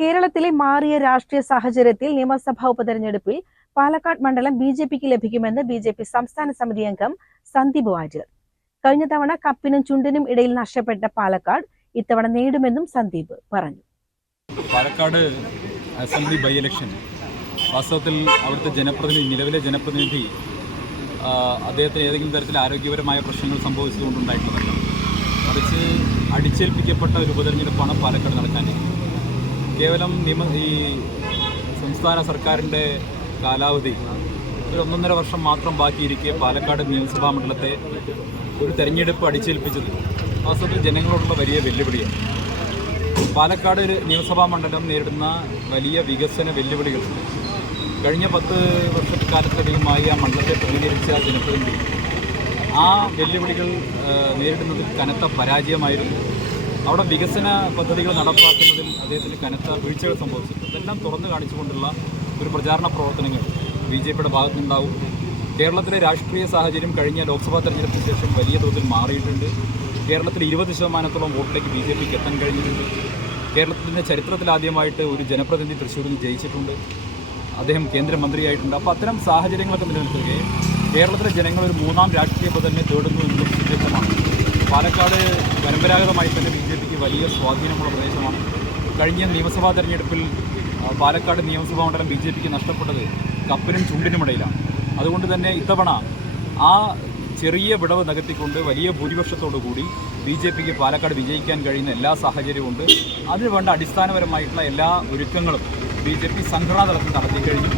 കേരളത്തിലെ മാറിയ രാഷ്ട്രീയ സാഹചര്യത്തിൽ നിയമസഭാ ഉപതെരഞ്ഞെടുപ്പിൽ പാലക്കാട് മണ്ഡലം ബിജെപിക്ക് ലഭിക്കുമെന്ന് ബിജെപി സംസ്ഥാന സമിതി അംഗം സന്ദീപ് വാര്യർ. കഴിഞ്ഞ തവണ കപ്പിനും ചുണ്ടിനും ഇടയിൽ നഷ്ടപ്പെട്ട പാലക്കാട് ഇത്തവണ നേടുമെന്നും സന്ദീപ് പറഞ്ഞു. പാലക്കാട് അസംബ്ലി ബൈ ഇലക്ഷൻ വാസ്തവത്തിൽ അവിടുത്തെ നിലവിലെ ജനപ്രതിനിധി അദ്ദേഹത്തിന് ഏതെങ്കിലും തരത്തിൽ ആരോഗ്യപരമായ പ്രശ്നങ്ങൾ സംഭവിച്ചതുകൊണ്ടുണ്ടായിട്ടുള്ളതല്ല, മറിച്ച് അടിച്ചേൽപ്പിക്കപ്പെട്ട ഒരു ഉപതെരഞ്ഞെടുപ്പാണ് പാലക്കാട് നടക്കാനിരിക്കുന്നത്. കേവലം ഈ സംസ്ഥാന സർക്കാരിൻ്റെ കാലാവധി ഒരു 1.5 വർഷം മാത്രം ബാക്കിയിരിക്കെ പാലക്കാട് നിയമസഭാ മണ്ഡലത്തെ ഒരു തെരഞ്ഞെടുപ്പ് അടിച്ചേൽപ്പിച്ചത് വാസ്തവത്തിൽ ജനങ്ങളോടുള്ള വലിയ വെല്ലുവിളിയാണ്. പാലക്കാട് നിയമസഭാ മണ്ഡലം നേരിടുന്ന വലിയ വികസന വെല്ലുവിളികളുണ്ട്. കഴിഞ്ഞ 10 വർഷക്കാലത്തിലധികമായി ആ മണ്ഡലത്തെ പ്രതികരിച്ച ജനപ്രതിനിധി ആ വെല്ലുവിളികൾ നേരിടുന്നതിൽ കനത്ത പരാജയമായിരുന്നു. അവിടെ വികസന പദ്ധതികൾ നടപ്പാക്കുന്നതിൽ അദ്ദേഹത്തിന് കനത്ത വീഴ്ചകൾ സംഭവിച്ചിട്ടുണ്ട്. ഇതെല്ലാം തുറന്നു കാണിച്ചുകൊണ്ടുള്ള ഒരു പ്രചാരണ പ്രവർത്തനങ്ങൾ ബിജെപിയുടെ ഭാഗത്തുനിന്നുണ്ടാവും. കേരളത്തിലെ രാഷ്ട്രീയ സാഹചര്യം കഴിഞ്ഞ ലോക്സഭാ തെരഞ്ഞെടുപ്പിന് ശേഷം വലിയ തോതിൽ മാറിയിട്ടുണ്ട്. കേരളത്തിൽ 20% വോട്ടിലേക്ക് ബിജെപിക്ക് എത്താൻ കഴിഞ്ഞിട്ടുണ്ട്. കേരളത്തിൻ്റെ ചരിത്രത്തിലാദ്യമായിട്ട് ഒരു ജനപ്രതിനിധി തൃശ്ശൂരിൽ നിന്ന് ജയിച്ചിട്ടുണ്ട്. അദ്ദേഹം കേന്ദ്രമന്ത്രിയായിട്ടുണ്ട്. അപ്പോൾ അത്തരം സാഹചര്യങ്ങളൊക്കെ നിലനിൽക്കുകയും കേരളത്തിലെ ജനങ്ങൾ ഒരു 3ാം രാഷ്ട്രീയ പദവിനെ തേടുന്നു എന്നതും സുരക്ഷിതമാണ്. പാലക്കാട് പരമ്പരാഗതമായി തന്നെ ബിജെപിക്ക് വലിയ സ്വാധീനമുള്ള പ്രദേശമാണ്. കഴിഞ്ഞ നിയമസഭാ തെരഞ്ഞെടുപ്പിൽ പാലക്കാട് നിയമസഭാ മണ്ഡലം ബിജെപിക്ക് നഷ്ടപ്പെട്ടത് കപ്പിനും ചുണ്ടിനുമിടയിലാണ്. അതുകൊണ്ട് തന്നെ ഇത്തവണ ആ ചെറിയ വിടവ് നികത്തിക്കൊണ്ട് വലിയ ഭൂരിപക്ഷത്തോടു കൂടി ബിജെപിക്ക് പാലക്കാട് വിജയിക്കാൻ കഴിയുന്ന എല്ലാ സാഹചര്യവുമുണ്ട്. അതിനുവേണ്ട അടിസ്ഥാനപരമായിട്ടുള്ള എല്ലാ ഒരുക്കങ്ങളും ബിജെപി സംഘടനാ തലത്തിൽ നടത്തിക്കഴിഞ്ഞു.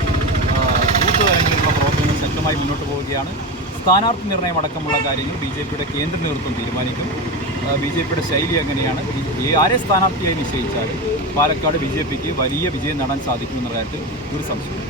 ബൂത്ത് തലങ്ങളിലുള്ള പ്രവർത്തനങ്ങൾ ശക്തമായി മുന്നോട്ട് പോവുകയാണ്. സ്ഥാനാർത്ഥി നിർണയം അടക്കമുള്ള കാര്യങ്ങൾ ബിജെപിയുടെ കേന്ദ്ര നേതൃത്വം തീരുമാനിക്കും. ബിജെപിയുടെ ശൈലി അങ്ങനെയാണ്. ആരെ സ്ഥാനാർത്ഥിയായി നിശ്ചയിച്ചാലും പാലക്കാട് ബിജെപിക്ക് വലിയ വിജയം നേടാൻ സാധിക്കുമെന്ന കാര്യത്തിൽ ഒരു സംശയം.